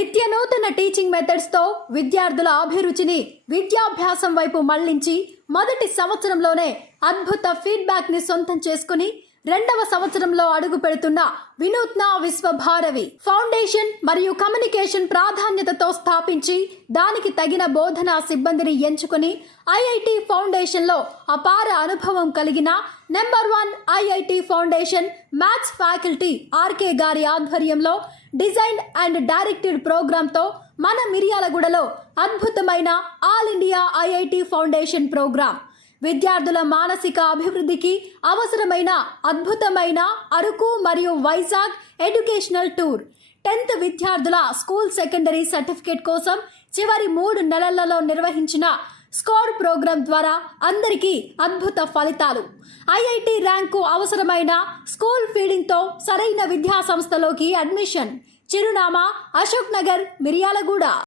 నిత్య నూతన టీచింగ్ మెథడ్స్తో విద్యార్థుల అభిరుచిని విద్యాభ్యాసం వైపు మళ్ళించి మొదటి సంవత్సరంలోనే అద్భుత ఫీడ్బ్యాక్ని సొంతం చేసుకుని రెండవ సంవత్సరంలో అడుగు పెడుతున్న వినూత్న విశ్వభారవి ఫౌండేషన్ మరియు కమ్యూనికేషన్ ప్రాధాన్యతతో స్థాపించి దానికి తగిన బోధనా సిబ్బందిని ఎంచుకుని ఐఐటి ఫౌండేషన్లో అపార అనుభవం కలిగిన number one IIT foundation maths faculty RK గారి ఆధ్వర్యంలో డిజైన్ అండ్ డైరెక్టెడ్ ప్రోగ్రాంతో మన మిర్యాలగూడలో అద్భుతమైన all India IIT foundation program విద్యార్థుల మానసిక అభివృద్ధికి అవసరమైన అద్భుతమైన అరకు మరియు వైజాగ్ ఎడ్యుకేషనల్ టూర్. టెన్త్ విద్యార్థుల స్కూల్ సెకండరీ సర్టిఫికేట్ కోసం చివరి మూడు నెలలలో నిర్వహించిన స్కోర్ ప్రోగ్రాం ద్వారా అందరికీ అద్భుత ఫలితాలు. ఐఐటి ర్యాంకు అవసరమైన స్కూల్ ఫీడింగ్తో సరైన విద్యా సంస్థలోకి అడ్మిషన్. చిరునామా అశోక్ నగర్ మిర్యాలగూడ.